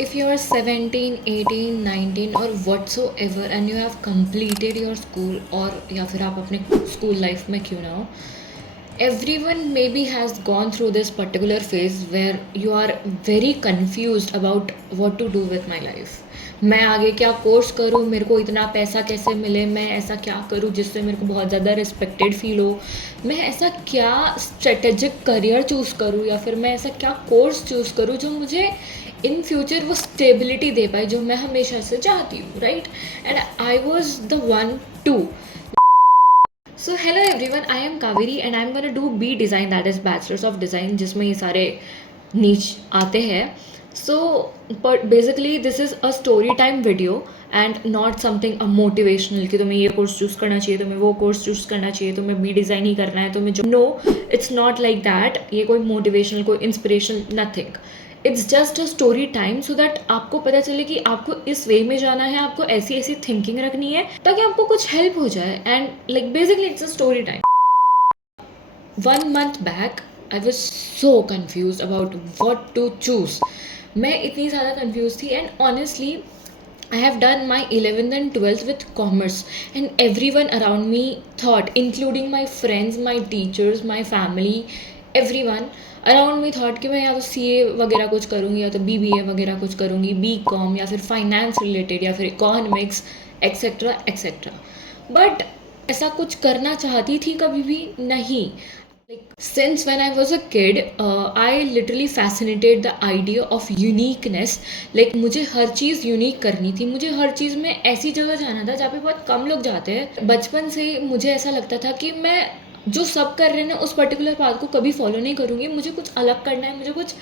If you are 17, 18, 19 or whatsoever and you have completed your school और या फिर आप अपने school life में क्यों ना हो, everyone maybe has gone through this particular phase where you are very confused about what to do with my life. मैं आगे क्या कोर्स करूँ, मेरे को इतना पैसा कैसे मिले, मैं ऐसा क्या करूँ जिससे मेरे को बहुत ज़्यादा रिस्पेक्टेड फील हो, मैं ऐसा क्या स्ट्रेटेजिक करियर चूज़ करूँ या फिर मैं ऐसा क्या कोर्स चूज़ करूँ जो मुझे इन फ्यूचर वो स्टेबिलिटी दे पाए जो मैं हमेशा से चाहती हूँ, right? And I was the one two. So hello everyone, I am Kaveri and I am gonna do B Design, that is Bachelors of Design, जिसमें ये सारे नीच आते हैं. So but basically this is a story time video and not something a motivational कि तुम्हें ये course choose करना चाहिए, तुम्हें वो कोर्स चूज़ करना चाहिए, तुम्हें बी डिज़ाइन ही करना है, तुम्हें जो no, it's not like that. ये कोई मोटिवेशनल, कोई inspirational, nothing. It's just a story time so that आपको पता चले कि आपको इस वे में जाना है, आपको ऐसी ऐसी थिंकिंग रखनी है ताकि आपको कुछ हेल्प हो जाए. And like basically it's a story time. 1 month back I was so confused about what to choose. मैं इतनी ज़्यादा confused थी and honestly I have done my 11th and 12th with commerce and everyone around me thought, including my friends, my teachers, my family, everyone around me thought कि मैं या तो CA वगैरह कुछ करूँगी या तो BBA वगैरह कुछ करूँगी, BCom या फिर फाइनेंस रिलेटेड या फिर इकोनॉमिक्स एक्सेट्रा एक्सेट्रा. बट ऐसा कुछ करना चाहती थी कभी भी नहीं. Since when I was a kid, I literally fascinated the idea of uniqueness. Like मुझे हर चीज़ यूनिक करनी थी, मुझे हर चीज़ में ऐसी जगह जाना था जहाँ पे बहुत कम लोग जाते हैं. बचपन से मुझे ऐसा लगता था कि मैं जो सब कर रहे हैं ना उस पर्टिकुलर पाथ को कभी फॉलो नहीं करूँगी, मुझे कुछ अलग करना है, मुझे कुछ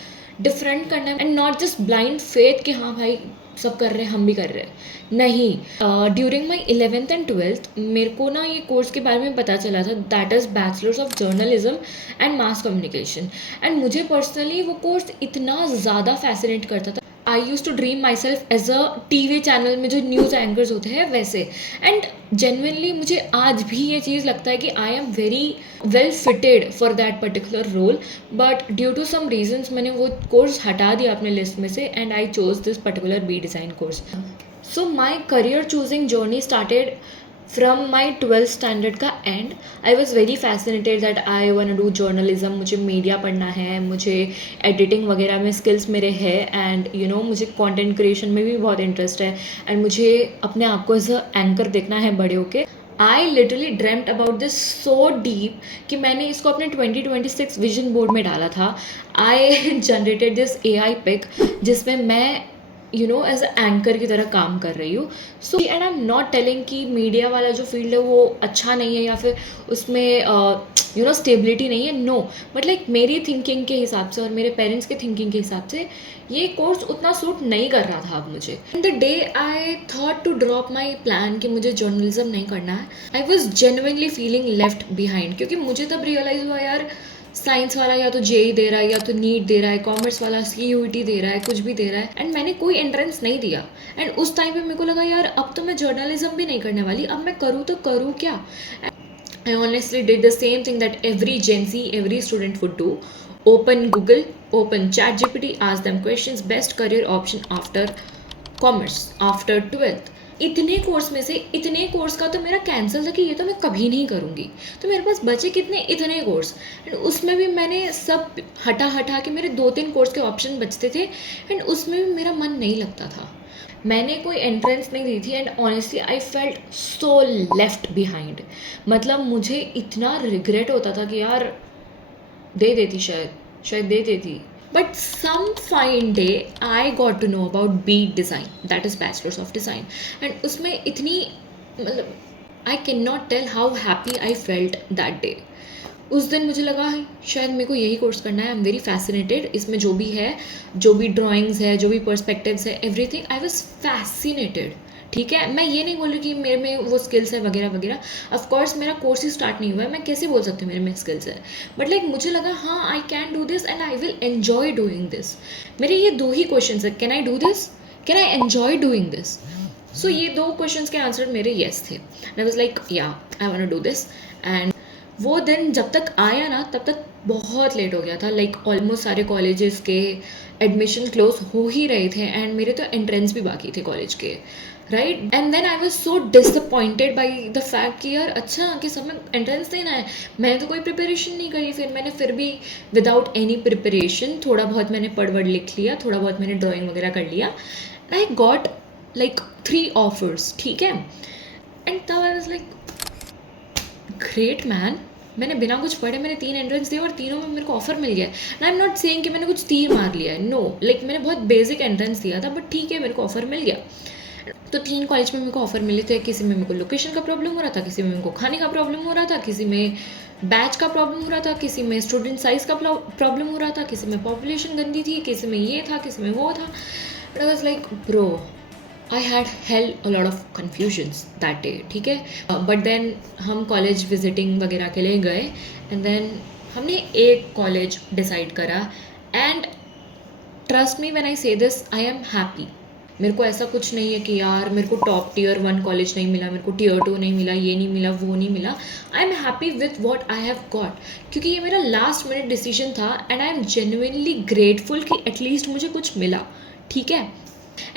डिफरेंट करना है and not just blind faith कि हाँ भाई सब कर रहे हैं हम भी कर रहे हैं. नहीं, during my 11th and 12th मेरे को ना ये कोर्स के बारे में पता चला था, that is bachelors of journalism and mass communication. And मुझे पर्सनली वो कोर्स इतना ज़्यादा फैसिनेट करता था. I use to dream myself as a TV channel में जो न्यूज़ एंकर्स होते हैं वैसे. एंड जेन्युइनली मुझे आज भी ये चीज़ लगता है कि I am very well fitted for that particular role. But due to some reasons मैंने वो कोर्स हटा दिया अपने लिस्ट में से and I chose this particular B design course. So my career choosing journey started from my 12th standard का end. I was very fascinated that I want to do journalism, मुझे media पढ़ना है, मुझे editing वगैरह में skills मेरे है and you know मुझे कंटेंट क्रिएशन में भी बहुत इंटरेस्ट है एंड मुझे अपने आप को एज अ एंकर देखना है बड़े होके. I literally dreamt about this so deep कि मैंने इसको अपने 2026 विजन बोर्ड में डाला था. I generated this AI pic जिसमें मैं एज एंकर की तरह काम कर रही हूँ. So and I am not telling कि मीडिया वाला जो फील्ड है वो अच्छा नहीं है या फिर उसमें स्टेबिलिटी नहीं है, नो. बट लाइक मेरी थिंकिंग के हिसाब से और मेरे पेरेंट्स के थिंकिंग के हिसाब से ये कोर्स उतना सूट नहीं कर रहा था अब मुझे. In the day I thought to drop my plan कि मुझे जर्नलिज्म नहीं करना है, I was genuinely feeling left behind. क्योंकि मुझे तब रियलाइज़ हुआ यार साइंस वाला या तो JEE दे रहा है या तो नीट दे रहा है, कॉमर्स वाला CUET दे रहा है, कुछ भी दे रहा है एंड मैंने कोई एंट्रेंस नहीं दिया. एंड उस टाइम पे मेरे को लगा यार अब तो मैं जर्नलिज्म भी नहीं करने वाली, अब मैं करूँ तो करूँ क्या. I honestly did the same thing that every Gen Z, every student would do. Open Google, open ChatGPT, ask them questions, best career option after commerce, after 12th. इतने कोर्स में से इतने कोर्स का तो मेरा कैंसिल था कि ये तो मैं कभी नहीं करूँगी. तो मेरे पास बचे कितने, इतने कोर्स. एंड उसमें भी मैंने सब हटा के मेरे 2-3 कोर्स के ऑप्शन बचते थे एंड उसमें भी मेरा मन नहीं लगता था. मैंने कोई एंट्रेंस नहीं दी थी and honestly I felt so left behind. मतलब मुझे इतना रिग्रेट होता था कि यार दे देती, शायद दे देती. But some fine day I got to know about B design, that is bachelors of design. And उसमें इतनी मतलब I can not tell how happy I felt that day. उस दिन मुझे लगा शायद मेरे को यही कोर्स करना है. आई एम वेरी फैसिनेटेड, इसमें जो भी है, जो भी ड्राइंग्स है, जो भी पर्सपेक्टिव्स है, एवरीथिंग आई वॉज फैसिनेटेड. ठीक है, मैं ये नहीं बोल रही कि मेरे में वो स्किल्स है वगैरह वगैरह. ऑफकोर्स मेरा कोर्स ही स्टार्ट नहीं हुआ है, मैं कैसे बोल सकती हूँ मेरे में स्किल्स है. बट लाइक मुझे लगा हाँ I can do this and I will enjoy doing this. मेरे ये 2 ही क्वेश्चन है, can I do this, can I enjoy doing this. So ये 2 क्वेश्चन के आंसर मेरे येस थे. आई was like yeah I want to do this. And वो दिन जब तक आया ना तब तक बहुत लेट हो गया था, लाइक ऑलमोस्ट सारे कॉलेजेस के एडमिशन क्लोज हो ही रहे थे एंड मेरे तो एंट्रेंस भी बाकी थे कॉलेज के, right. And then I was so disappointed by the fact कि यार अच्छा कि सब में एंट्रेंस देना है, मैंने तो कोई प्रिपरेशन नहीं करी। फिर भी विदाउट एनी प्रिपरेशन थोड़ा बहुत मैंने पढ़ वढ़ लिख लिया, थोड़ा बहुत मैंने ड्राइंग वगैरह कर लिया, आई गॉट लाइक 3 ऑफर्स, ठीक है। एंड तब आई वॉज लाइक ग्रेट मैन, मैंने बिना कुछ पढ़े मैंने 3 एंट्रेंस दिए और तीनों में मेरे को ऑफर मिल गया है। आई एम नॉट सेइंग कि मैंने कुछ तीर मार लिया है, नो, लाइक मैंने बहुत बेसिक एंट्रेंस दिया था, बट ठीक है मेरे को ऑफर मिल गया। तो 3 कॉलेज में मेरे को ऑफर मिले थे, किसी में मेरे को लोकेशन का प्रॉब्लम हो रहा था, किसी में मेरे को खाने का प्रॉब्लम हो रहा था, किसी में बैच का प्रॉब्लम हो रहा था, किसी में स्टूडेंट साइज का प्रॉब्लम हो रहा था, किसी में पॉपुलेशन गंदी थी, किसी में ये था, किसी में वो था। But I was like bro, I had hello a lot of confusions that day, ठीक है। बट देन हम कॉलेज विजिटिंग वगैरह के लिए गए एंड देन हमने एक कॉलेज डिसाइड करा and trust me when I से दिस, आई एम हैप्पी। मेरे को ऐसा कुछ नहीं है कि यार मेरे को टॉप टियर 1 कॉलेज नहीं मिला, मेरे को टियर 2 नहीं मिला, ये नहीं मिला, वो नहीं मिला। I am happy with what I have got, क्योंकि ये मेरा लास्ट मिनट डिसीजन था and I am genuinely grateful कि एटलीस्ट मुझे कुछ मिला, ठीक है।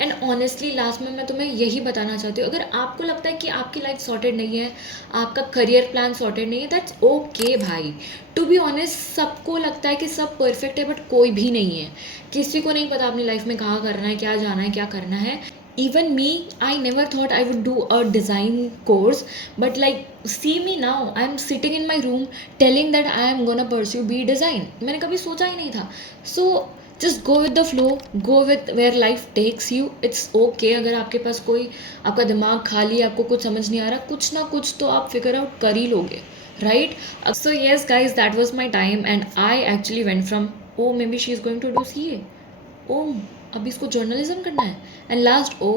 एंड ऑनेस्टली लास्ट में मैं तुम्हें यही बताना चाहती हूँ, अगर आपको लगता है कि आपकी लाइफ सॉर्टेड नहीं है, आपका करियर प्लान सॉर्टेड नहीं है, दैट्स ओके भाई। टू बी ऑनेस्ट सबको लगता है कि सब परफेक्ट है, बट कोई भी नहीं है। किसी को नहीं पता अपनी लाइफ में कहाँ करना है, क्या जाना है, क्या करना है। Even me, I never thought I would do a design course, but like see me now, I'm sitting in my room telling that I am gonna pursue B design. मैंने कभी सोचा ही नहीं था। So just go with the flow, go with where life takes you. It's okay अगर आपके पास कोई, आपका दिमाग खाली, आपको कुछ समझ नहीं आ रहा, कुछ ना कुछ तो आप फिगर आउट कर ही लोगे, right? So yes guys, that was my time and I actually went from, oh maybe she is going to do CA, ओ अभी इसको जर्नलिज्म करना है, एंड लास्ट ओ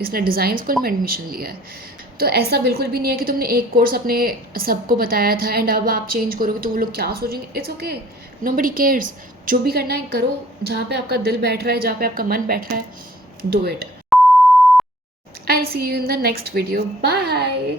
इसने डिज़ाइन स्कूल में एडमिशन लिया है। तो ऐसा बिल्कुल भी नहीं है कि तुमने एक कोर्स अपने सबको बताया था एंड अब आप चेंज करोगे तो वो लोग क्या सोचेंगे। It's okay, nobody cares. जो भी करना है करो, जहाँ पे आपका दिल बैठ रहा है, जहाँ पे आपका मन बैठ रहा है, do it. I will see you in the next video, bye.